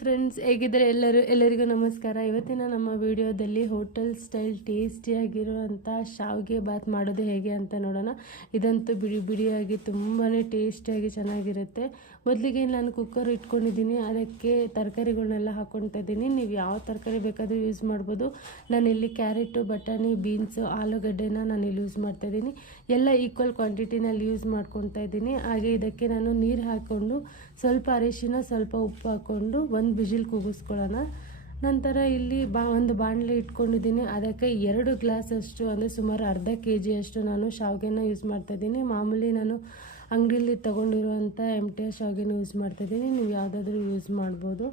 Friends, ಹೇಗಿದ್ದಾರೆ ಎಲ್ಲರಿಗೂ ನಮಸ್ಕಾರ. ಇವತ್ತಿನ ನಮ್ಮ ವಿಡಿಯೋದಲ್ಲಿ ಹೋಟೆಲ್ ಸ್ಟೈಲ್ ಟೇಸ್ಟಿಯಾಗಿರುವಂಥ ಶಾವಿಗೆ ಬಾತ್ ಮಾಡೋದು ಹೇಗೆ ಅಂತ ನೋಡೋಣ. ಇದಂತೂ ಬಿಡಿ ಬಿಡಿಯಾಗಿ ತುಂಬಾ ಟೇಸ್ಟಿಯಾಗಿ ಚೆನ್ನಾಗಿರುತ್ತೆ. ಮೊದಲಿಗೆ ನಾನು ಕುಕ್ಕರ್ ಇಟ್ಕೊಂಡಿದ್ದೀನಿ, ಅದಕ್ಕೆ ತರಕಾರಿಗಳನ್ನೆಲ್ಲ ಹಾಕ್ಕೊಳ್ತಾ ಇದ್ದೀನಿ. ನೀವು ಯಾವ ತರಕಾರಿ ಬೇಕಾದರೂ ಯೂಸ್ ಮಾಡ್ಬೋದು. ನಾನಿಲ್ಲಿ ಕ್ಯಾರೆಟು, ಬಟಾಣಿ, ಬೀನ್ಸು, ಆಲೂಗಡ್ಡೆನ ನಾನಿಲ್ಲಿ ಯೂಸ್ ಮಾಡ್ತಾಯಿದ್ದೀನಿ. ಎಲ್ಲ ಈಕ್ವಲ್ ಕ್ವಾಂಟಿಟಿನಲ್ಲಿ ಯೂಸ್ ಮಾಡ್ಕೊತಾ ಇದ್ದೀನಿ. ಹಾಗೆ ಇದಕ್ಕೆ ನಾನು ನೀರು ಹಾಕ್ಕೊಂಡು ಸ್ವಲ್ಪ ಅರಿಶಿನ, ಸ್ವಲ್ಪ ಉಪ್ಪು ಹಾಕ್ಕೊಂಡು ಒಂದು ವಿಜಿಲ್ ಕೂಗಿಸ್ಕೊಳ್ಳೋಣ. ನಂತರ ಇಲ್ಲಿ ಒಂದು ಬಾಣಲೆ ಇಟ್ಕೊಂಡಿದ್ದೀನಿ. ಅದಕ್ಕೆ 2 ಗ್ಲಾಸಷ್ಟು ಅಂದರೆ ಸುಮಾರು ಅರ್ಧ kg ನಾನು ಶಾವಿಗೆನ ಯೂಸ್ ಮಾಡ್ತಾಯಿದ್ದೀನಿ. ಮಾಮೂಲಿ ನಾನು ಅಂಗಡಿಯಲ್ಲಿ ತೊಗೊಂಡಿರುವಂಥ MTR ಶಾವಿಗೆನ ಯೂಸ್ ಮಾಡ್ತಾಯಿದ್ದೀನಿ. ನೀವು ಯಾವುದಾದ್ರೂ ಯೂಸ್ ಮಾಡ್ಬೋದು.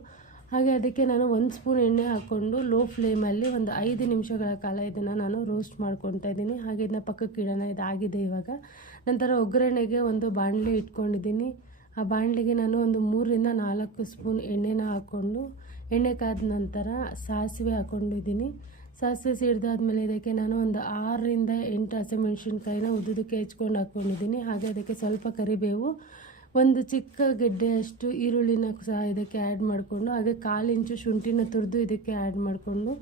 ಹಾಗೆ ಅದಕ್ಕೆ ನಾನು 1 ಸ್ಪೂನ್ ಎಣ್ಣೆ ಹಾಕ್ಕೊಂಡು ಲೋ ಫ್ಲೇಮಲ್ಲಿ ಒಂದು 5 ನಿಮಿಷಗಳ ಕಾಲ ಇದನ್ನು ನಾನು ರೋಸ್ಟ್ ಮಾಡ್ಕೊತಾ ಇದ್ದೀನಿ. ಹಾಗೆ ಇದನ್ನ ಪಕ್ಕಕ್ಕೆ ಇಡೋಣ. ಇದಾಗಿದೆ ಇವಾಗ. ನಂತರ ಒಗ್ಗರಣೆಗೆ ಒಂದು ಬಾಣಲೆ ಇಟ್ಕೊಂಡಿದ್ದೀನಿ. ಆ ಬಾಣಲೆಗೆ ನಾನು ಒಂದು 3 ರಿಂದ 4 ಸ್ಪೂನ್ ಎಣ್ಣೆನ ಹಾಕ್ಕೊಂಡು, ಎಣ್ಣೆ ಕಾದ ನಂತರ ಸಾಸಿವೆ ಹಾಕ್ಕೊಂಡಿದ್ದೀನಿ. ಸಾಸಿವೆ ಸಿಡ್ದಾದ್ಮೇಲೆ ಇದಕ್ಕೆ ನಾನು ಒಂದು 6 ರಿಂದ 8 ಹಸಿಮೆಣಸಿನ್ಕಾಯಿನ ಉದ್ದುದಕ್ಕೆ ಹೆಚ್ಕೊಂಡು ಹಾಕ್ಕೊಂಡಿದ್ದೀನಿ. ಹಾಗೆ ಅದಕ್ಕೆ ಸ್ವಲ್ಪ ಕರಿಬೇವು, ಒಂದು ಚಿಕ್ಕ ಗೆಡ್ಡೆಯಷ್ಟು ಈರುಳ್ಳಿನ ಸಹ ಇದಕ್ಕೆ ಆ್ಯಡ್ ಮಾಡಿಕೊಂಡು, ಹಾಗೆ 1/4 ಇಂಚು ಶುಂಠಿನ ತುರಿದು ಇದಕ್ಕೆ ಆ್ಯಡ್ ಮಾಡಿಕೊಂಡು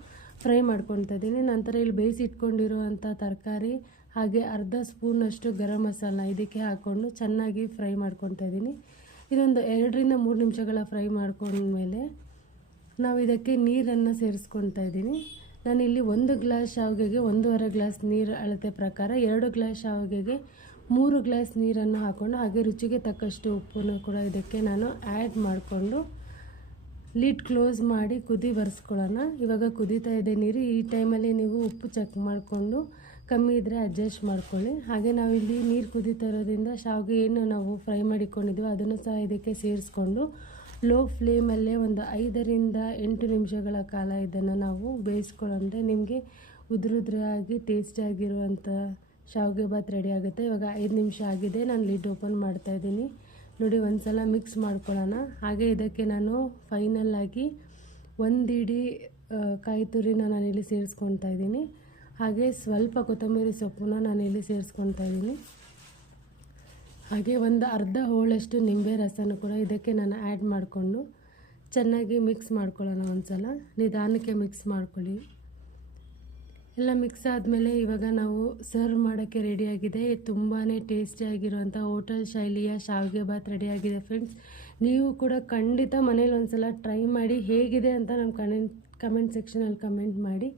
ಫ್ರೈ ಮಾಡ್ಕೊತಾ ಇದ್ದೀನಿ. ನಂತರ ಇಲ್ಲಿ ಬೇಯಿಸಿ ಇಟ್ಕೊಂಡಿರುವಂಥ ತರಕಾರಿ ಹಾಗೆ ಅರ್ಧ ಸ್ಪೂನಷ್ಟು ಗರಂ ಮಸಾಲ ಇದಕ್ಕೆ ಹಾಕ್ಕೊಂಡು ಚೆನ್ನಾಗಿ ಫ್ರೈ ಮಾಡ್ಕೊತಾ ಇದ್ದೀನಿ. ಇದೊಂದು 2 ರಿಂದ 3 ನಿಮಿಷಗಳ ಫ್ರೈ ಮಾಡ್ಕೊಂಡ್ಮೇಲೆ ನಾವು ಇದಕ್ಕೆ ನೀರನ್ನು ಸೇರಿಸ್ಕೊತಾ ಇದ್ದೀನಿ. ನಾನಿಲ್ಲಿ 1 ಗ್ಲಾಸ್ ಶಾವಿಗೆಗೆ 1.5 ಗ್ಲಾಸ್ ನೀರು ಅಳತೆ ಪ್ರಕಾರ, 2 ಗ್ಲಾಸ್ ಶಾವಿಗೆಗೆ 3 ಗ್ಲಾಸ್ ನೀರನ್ನು ಹಾಕ್ಕೊಂಡು, ಹಾಗೆ ರುಚಿಗೆ ತಕ್ಕಷ್ಟು ಉಪ್ಪನ್ನು ಕೂಡ ಇದಕ್ಕೆ ನಾನು ಆ್ಯಡ್ ಮಾಡಿಕೊಂಡು ಲಿಡ್ ಕ್ಲೋಸ್ ಮಾಡಿ ಕುದಿ ಬರ್ಸ್ಕೊಳ್ಳೋಣ. ಇವಾಗ ಕುದೀತಾ ಇದೆ ನೀರು. ಈ ಟೈಮಲ್ಲಿ ನೀವು ಉಪ್ಪು ಚೆಕ್ ಮಾಡಿಕೊಂಡು ಕಮ್ಮಿ ಇದ್ದರೆ ಅಡ್ಜಸ್ಟ್ ಮಾಡ್ಕೊಳ್ಳಿ. ಹಾಗೆ ನಾವಿಲ್ಲಿ ನೀರು ಕುದೀತಾ ಇರೋದ್ರಿಂದ ಶಾವಿಗೆ ಏನು ನಾವು ಫ್ರೈ ಮಾಡಿಕೊಂಡಿದ್ವಿ ಅದನ್ನು ಸಹ ಇದಕ್ಕೆ ಸೇರಿಸ್ಕೊಂಡು ಲೋ ಫ್ಲೇಮಲ್ಲೇ ಒಂದು 5 ರಿಂದ 8 ನಿಮಿಷಗಳ ಕಾಲ ಇದನ್ನು ನಾವು ಬೇಯಿಸ್ಕೊಳ್ಳೋಂದ್ರೆ ನಿಮಗೆ ಉದುರುದ್ರಾಗಿ ಟೇಸ್ಟಿಯಾಗಿರುವಂಥ ಶಾವಿಗೆ ಬಾತ್ ರೆಡಿ ಆಗುತ್ತೆ. ಇವಾಗ 5 ನಿಮಿಷ ಆಗಿದೆ. ನಾನು ಲಿಡ್ ಓಪನ್ ಮಾಡ್ತಾಯಿದ್ದೀನಿ. ನೋಡಿ, ಒಂದು ಸಲ ಮಿಕ್ಸ್ ಮಾಡ್ಕೊಳ್ಳೋಣ. ಹಾಗೆ ಇದಕ್ಕೆ ನಾನು ಫೈನಲ್ಲಾಗಿ 1 ಇಡೀ ಕಾಯಿ ತುರಿನ ನಾನಿಲ್ಲಿ ಸೇರಿಸ್ಕೊತಾ ಇದ್ದೀನಿ. ಹಾಗೆ ಸ್ವಲ್ಪ ಕೊತ್ತಂಬರಿ ಸೊಪ್ಪನ್ನ ನಾನಿಲ್ಲಿ ಸೇರಿಸ್ಕೊತಾ ಇದ್ದೀನಿ. ಹಾಗೆ ಒಂದು ಅರ್ಧ ಹೋಳಷ್ಟು ನಿಂಬೆ ರಸನೂ ಕೂಡ ಇದಕ್ಕೆ ನಾನು ಆ್ಯಡ್ ಮಾಡಿಕೊಂಡು ಚೆನ್ನಾಗಿ ಮಿಕ್ಸ್ ಮಾಡ್ಕೊಳ್ಳೋಣ. ಒಂದು ಸಲ ನಿಧಾನಕ್ಕೆ ಮಿಕ್ಸ್ ಮಾಡ್ಕೊಳ್ಳಿ. ಎಲ್ಲ ಮಿಕ್ಸ್ ಆದಮೇಲೆ ಇವಾಗ ನಾವು ಸರ್ವ್ ಮಾಡೋಕ್ಕೆ ರೆಡಿಯಾಗಿದೆ. ತುಂಬಾ ಟೇಸ್ಟಿಯಾಗಿರುವಂಥ ಹೋಟೆಲ್ ಶೈಲಿಯ ಶಾವಿಗೆ ಬಾತ್ ರೆಡಿಯಾಗಿದೆ ಫ್ರೆಂಡ್ಸ್. ನೀವು ಕೂಡ ಖಂಡಿತ ಮನೇಲಿ ಒಂದು ಸಲ ಟ್ರೈ ಮಾಡಿ, ಹೇಗಿದೆ ಅಂತ ನಮ್ಮ ಕಮೆಂಟ್ ಸೆಕ್ಷನಲ್ಲಿ ಕಮೆಂಟ್ ಮಾಡಿ.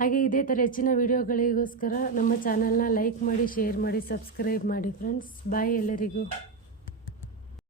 ಹಾಗೆ ಇದೇ ಥರ ಹೆಚ್ಚಿನ ವೀಡಿಯೋಗಳಿಗೋಸ್ಕರ ನಮ್ಮ ಚಾನಲ್ನ ಲೈಕ್ ಮಾಡಿ, ಶೇರ್ ಮಾಡಿ, ಸಬ್ಸ್ಕ್ರೈಬ್ ಮಾಡಿ ಫ್ರೆಂಡ್ಸ್. ಬಾಯ್ ಎಲ್ಲರಿಗೂ.